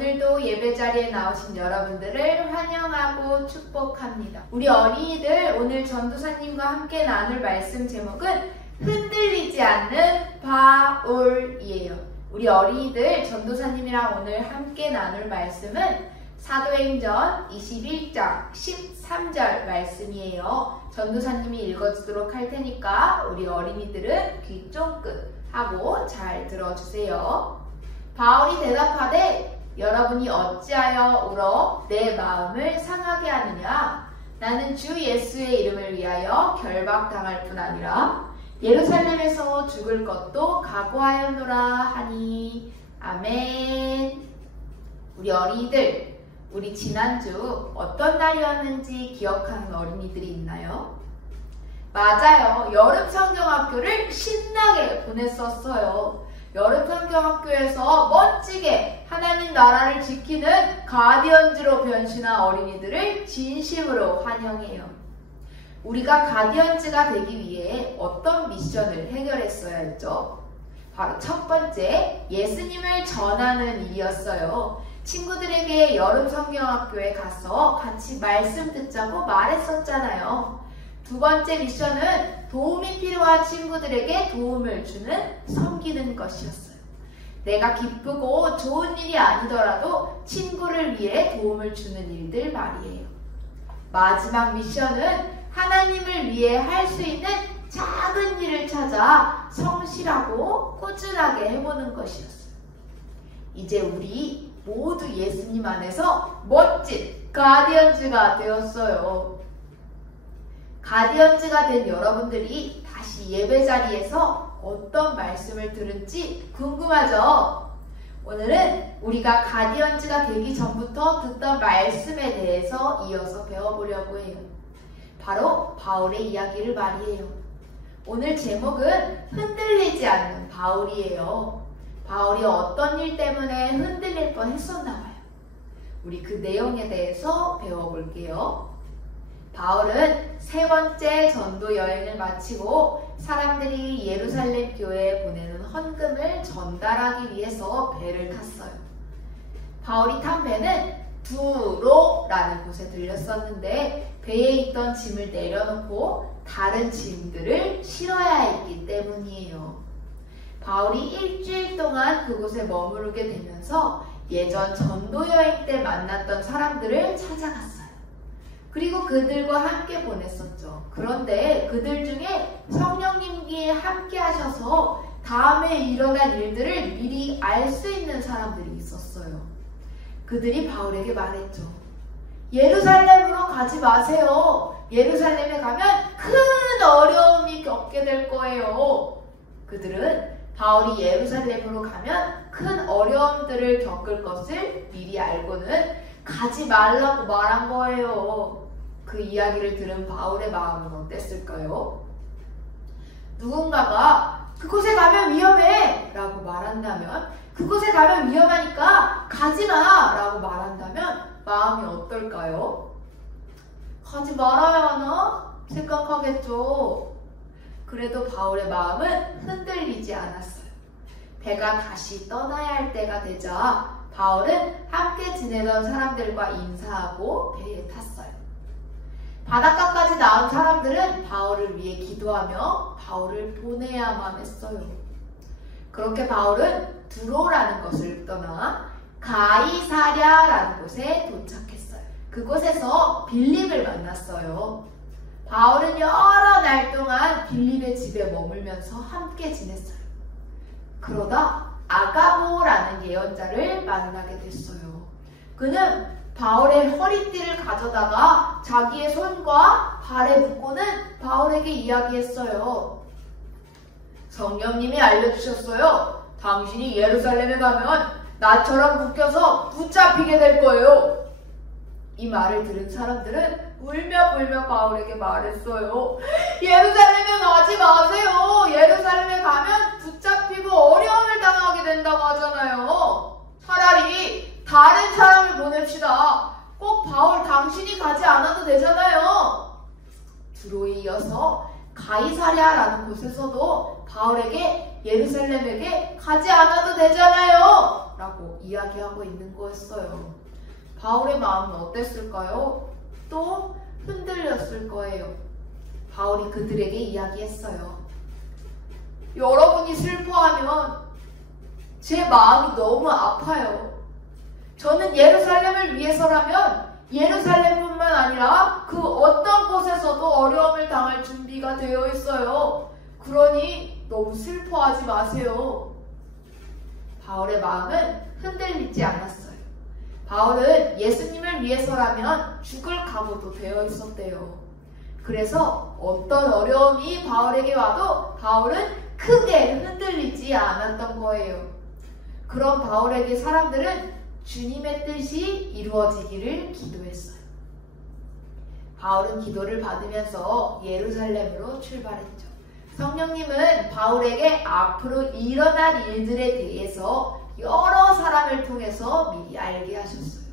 오늘도 예배 자리에 나오신 여러분들을 환영하고 축복합니다. 우리 어린이들 오늘 전도사님과 함께 나눌 말씀 제목은 흔들리지 않는 바울이에요. 우리 어린이들 전도사님이랑 오늘 함께 나눌 말씀은 사도행전 21장 13절 말씀이에요. 전도사님이 읽어주도록 할 테니까 우리 어린이들은 귀 쫑긋 하고 잘 들어주세요. 바울이 대답하되 여러분이 어찌하여 울어 내 마음을 상하게 하느냐? 나는 주 예수의 이름을 위하여 결박당할 뿐 아니라 예루살렘에서 죽을 것도 각오하였노라 하니. 아멘. 우리 어린이들, 우리 지난주 어떤 날이었는지 기억하는 어린이들이 있나요? 맞아요. 여름 성경학교를 신나게 보냈었어요. 여름 성경학교에서 멋지게 하나님 나라를 지키는 가디언즈로 변신한 어린이들을 진심으로 환영해요. 우리가 가디언즈가 되기 위해 어떤 미션을 해결했어야 했죠? 바로 첫 번째, 예수님을 전하는 일이었어요. 친구들에게 여름 성경학교에 가서 같이 말씀 듣자고 말했었잖아요. 두 번째 미션은 도움이 필요한 친구들에게 도움을 주는 섬기는 것이었어요. 내가 기쁘고 좋은 일이 아니더라도 친구를 위해 도움을 주는 일들 말이에요. 마지막 미션은 하나님을 위해 할 수 있는 작은 일을 찾아 성실하고 꾸준하게 해보는 것이었어요. 이제 우리 모두 예수님 안에서 멋진 가디언즈가 되었어요. 가디언즈가 된 여러분들이 다시 예배 자리에서 어떤 말씀을 들을지 궁금하죠? 오늘은 우리가 가디언즈가 되기 전부터 듣던 말씀에 대해서 이어서 배워보려고 해요. 바로 바울의 이야기를 말이에요. 오늘 제목은 흔들리지 않는 바울이에요. 바울이 어떤 일 때문에 흔들릴 뻔했었나 봐요. 우리 그 내용에 대해서 배워볼게요. 바울은 세 번째 전도 여행을 마치고 사람들이 예루살렘 교회에 보내는 헌금을 전달하기 위해서 배를 탔어요. 바울이 탄 배는 두로라는 곳에 들렸었는데 배에 있던 짐을 내려놓고 다른 짐들을 실어야 했기 때문이에요. 바울이 일주일 동안 그곳에 머무르게 되면서 예전 전도 여행 때 만났던 사람들을 찾아갔어요. 그리고 그들과 함께 보냈었죠. 그런데 그들 중에 성령님이 함께 하셔서 다음에 일어날 일들을 미리 알 수 있는 사람들이 있었어요. 그들이 바울에게 말했죠. 예루살렘으로 가지 마세요. 예루살렘에 가면 큰 어려움이 겪게 될 거예요. 그들은 바울이 예루살렘으로 가면 큰 어려움들을 겪을 것을 미리 알고는 가지 말라고 말한 거예요. 그 이야기를 들은 바울의 마음은 어땠을까요? 누군가가 그곳에 가면 위험해 라고 말한다면, 그곳에 가면 위험하니까 가지마 라고 말한다면 마음이 어떨까요? 가지 말아야 하나? 생각하겠죠. 그래도 바울의 마음은 흔들리지 않았어요. 배가 다시 떠나야 할 때가 되자 바울은 함께 지내던 사람들과 인사하고 배에 탔어요. 바닷가까지 나온 사람들은 바울을 위해 기도하며 바울을 보내야만 했어요. 그렇게 바울은 두로라는 것을 떠나 가이사랴라는 곳에 도착했어요. 그곳에서 빌립을 만났어요. 바울은 여러 날 동안 빌립의 집에 머물면서 함께 지냈어요. 그러다 아가보라는 예언자를 만나게 됐어요. 그는 바울의 허리띠를 가져다가 자기의 손과 발에 묶고는 바울에게 이야기했어요. 성령님이 알려주셨어요. 당신이 예루살렘에 가면 나처럼 묶여서 붙잡히게 될 거예요. 이 말을 들은 사람들은 울며 바울에게 말했어요. 예루살렘에 가지 마세요. 예루살렘에 가면 붙잡히고 어려움을 당하게 된다고 하잖아요. 차라리 다른 사람을 보냅시다. 꼭 바울 당신이 가지 않아도 되잖아요. 두로에 이어서 가이사랴라는 곳에서도 바울에게 예루살렘에게 가지 않아도 되잖아요 라고 이야기하고 있는 거였어요. 바울의 마음은 어땠을까요? 또 흔들렸을 거예요. 바울이 그들에게 이야기했어요. 여러분이 슬퍼하면 제 마음이 너무 아파요. 저는 예루살렘을 위해서라면 예루살렘뿐만 아니라 그 어떤 곳에서도 어려움을 당할 준비가 되어 있어요. 그러니 너무 슬퍼하지 마세요. 바울의 마음은 흔들리지 않았어요. 바울은 예수님을 위해서라면 죽을 각오도 되어 있었대요. 그래서 어떤 어려움이 바울에게 와도 바울은 크게 흔들리지 않았던 거예요. 그런 바울에게 사람들은 주님의 뜻이 이루어지기를 기도했어요. 바울은 기도를 받으면서 예루살렘으로 출발했죠. 성령님은 바울에게 앞으로 일어날 일들에 대해서 여러 사람을 통해서 미리 알게 하셨어요.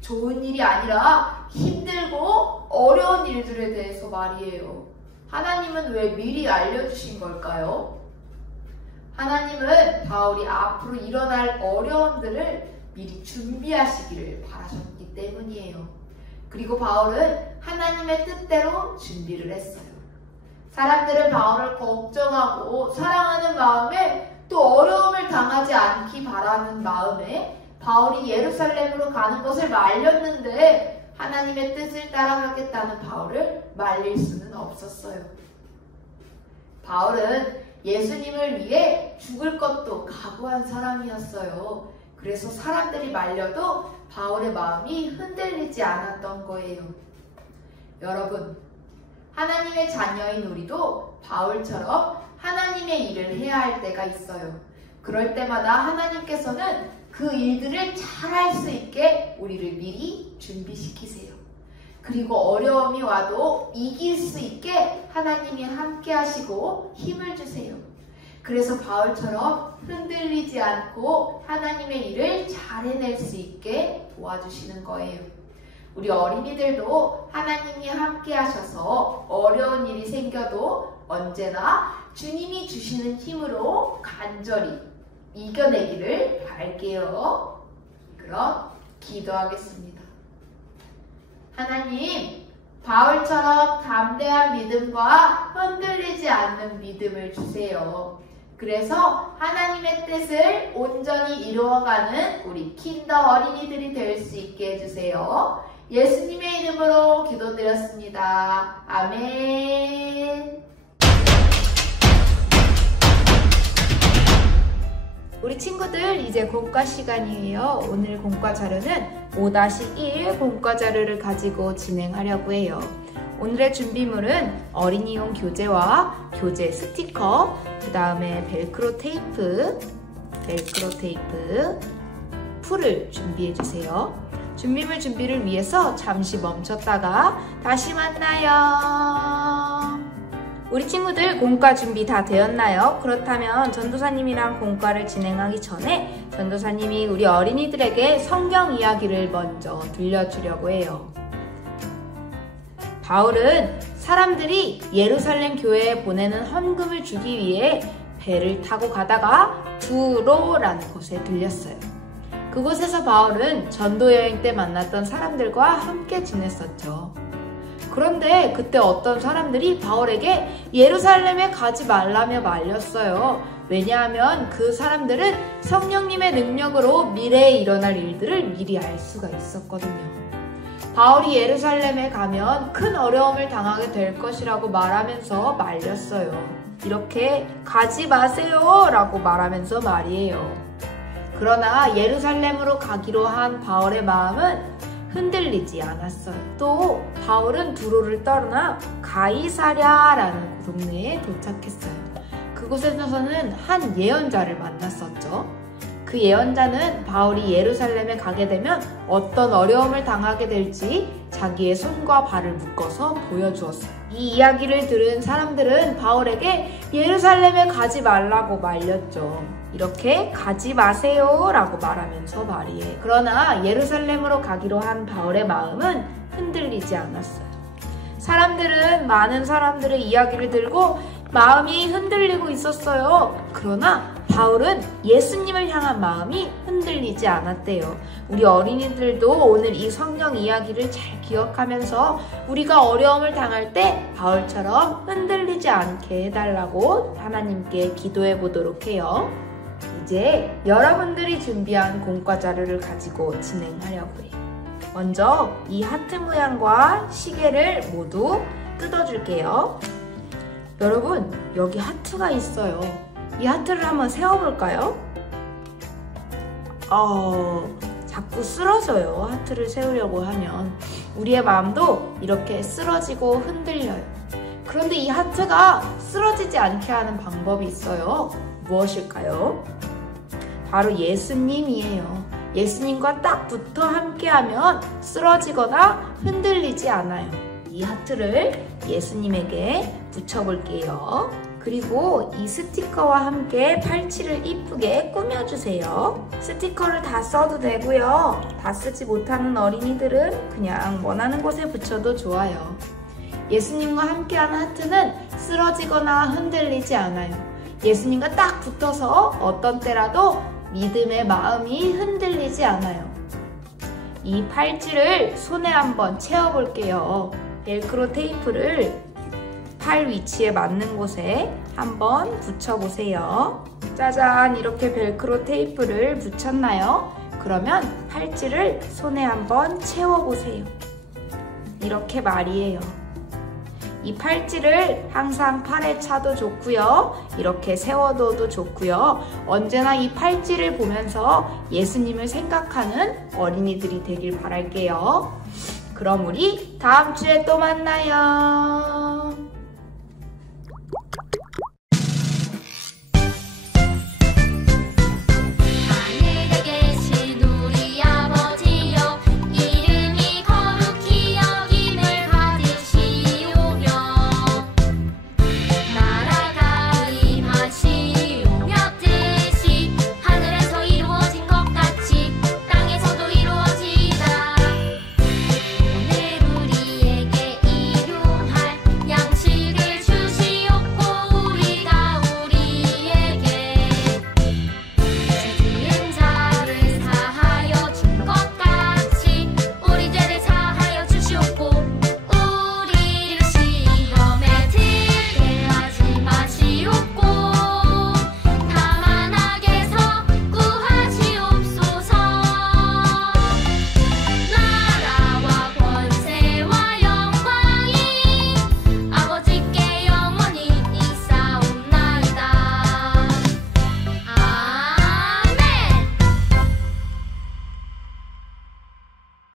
좋은 일이 아니라 힘들고 어려운 일들에 대해서 말이에요. 하나님은 왜 미리 알려주신 걸까요? 하나님은 바울이 앞으로 일어날 어려움들을 미리 준비하시기를 바라셨기 때문이에요. 그리고 바울은 하나님의 뜻대로 준비를 했어요. 사람들은 바울을 걱정하고 사랑하는 마음에 또 어려움을 당하지 않기 바라는 마음에 바울이 예루살렘으로 가는 것을 말렸는데 하나님의 뜻을 따라가겠다는 바울을 말릴 수는 없었어요. 바울은 예수님을 위해 죽을 것도 각오한 사람이었어요. 그래서 사람들이 말려도 바울의 마음이 흔들리지 않았던 거예요. 여러분, 하나님의 자녀인 우리도 바울처럼 하나님의 일을 해야 할 때가 있어요. 그럴 때마다 하나님께서는 그 일들을 잘할 수 있게 우리를 미리 준비시키세요. 그리고 어려움이 와도 이길 수 있게 하나님이 함께 하시고 힘을 주세요. 그래서 바울처럼 흔들리지 않고 하나님의 일을 잘 해낼 수 있게 도와주시는 거예요. 우리 어린이들도 하나님이 함께 하셔서 어려운 일이 생겨도 언제나 주님이 주시는 힘으로 간절히 이겨내기를 바랄게요. 그럼 기도하겠습니다. 하나님, 바울처럼 담대한 믿음과 흔들리지 않는 믿음을 주세요. 그래서 하나님의 뜻을 온전히 이루어가는 우리 킨더 어린이들이 될 수 있게 해주세요. 예수님의 이름으로 기도드렸습니다. 아멘. 우리 친구들, 이제 공과 시간이에요. 오늘 공과 자료는 5-1 공과 자료를 가지고 진행하려고 해요. 오늘의 준비물은 어린이용 교재와 교재 스티커, 그 다음에 벨크로 테이프, 풀을 준비해주세요. 준비물 준비를 위해서 잠시 멈췄다가 다시 만나요. 우리 친구들 공과 준비 다 되었나요? 그렇다면 전도사님이랑 공과를 진행하기 전에 전도사님이 우리 어린이들에게 성경 이야기를 먼저 들려주려고 해요. 바울은 사람들이 예루살렘 교회에 보내는 헌금을 주기 위해 배를 타고 가다가 두로라는 곳에 들렸어요. 그곳에서 바울은 전도여행 때 만났던 사람들과 함께 지냈었죠. 그런데 그때 어떤 사람들이 바울에게 예루살렘에 가지 말라며 말렸어요. 왜냐하면 그 사람들은 성령님의 능력으로 미래에 일어날 일들을 미리 알 수가 있었거든요. 바울이 예루살렘에 가면 큰 어려움을 당하게 될 것이라고 말하면서 말렸어요. 이렇게 가지 마세요 라고 말하면서 말이에요. 그러나 예루살렘으로 가기로 한 바울의 마음은 흔들리지 않았어요. 또 바울은 두로를 떠나 가이사랴라는 동네에 도착했어요. 그곳에서는 한 예언자를 만났었죠. 그 예언자는 바울이 예루살렘에 가게 되면 어떤 어려움을 당하게 될지 자기의 손과 발을 묶어서 보여주었어요. 이 이야기를 들은 사람들은 바울에게 예루살렘에 가지 말라고 말렸죠. 이렇게 가지 마세요 라고 말하면서 말이에요. 그러나 예루살렘으로 가기로 한 바울의 마음은 흔들리지 않았어요. 사람들은 많은 사람들의 이야기를 들고 마음이 흔들리고 있었어요. 그러나 바울은 예수님을 향한 마음이 흔들리지 않았대요. 우리 어린이들도 오늘 이 성경 이야기를 잘 기억하면서 우리가 어려움을 당할 때 바울처럼 흔들리지 않게 해달라고 하나님께 기도해 보도록 해요. 이제 여러분들이 준비한 공과 자료를 가지고 진행하려고 해요. 먼저 이 하트 모양과 시계를 모두 뜯어줄게요. 여러분, 여기 하트가 있어요. 이 하트를 한번 세워볼까요? 자꾸 쓰러져요. 하트를 세우려고 하면. 우리의 마음도 이렇게 쓰러지고 흔들려요. 그런데 이 하트가 쓰러지지 않게 하는 방법이 있어요. 무엇일까요? 바로 예수님이에요. 예수님과 딱 붙어 함께하면 쓰러지거나 흔들리지 않아요. 이 하트를 예수님에게 붙여볼게요. 그리고 이 스티커와 함께 팔찌를 이쁘게 꾸며주세요. 스티커를 다 써도 되고요. 다 쓰지 못하는 어린이들은 그냥 원하는 곳에 붙여도 좋아요. 예수님과 함께하는 하트는 쓰러지거나 흔들리지 않아요. 예수님과 딱 붙어서 어떤 때라도 믿음의 마음이 흔들리지 않아요. 이 팔찌를 손에 한번 채워볼게요. 벨크로 테이프를 팔 위치에 맞는 곳에 한번 붙여보세요. 짜잔, 이렇게 벨크로 테이프를 붙였나요? 그러면 팔찌를 손에 한번 채워보세요. 이렇게 말이에요. 이 팔찌를 항상 팔에 차도 좋고요. 이렇게 세워둬도 좋고요. 언제나 이 팔찌를 보면서 예수님을 생각하는 어린이들이 되길 바랄게요. 그럼 우리 다음 주에 또 만나요.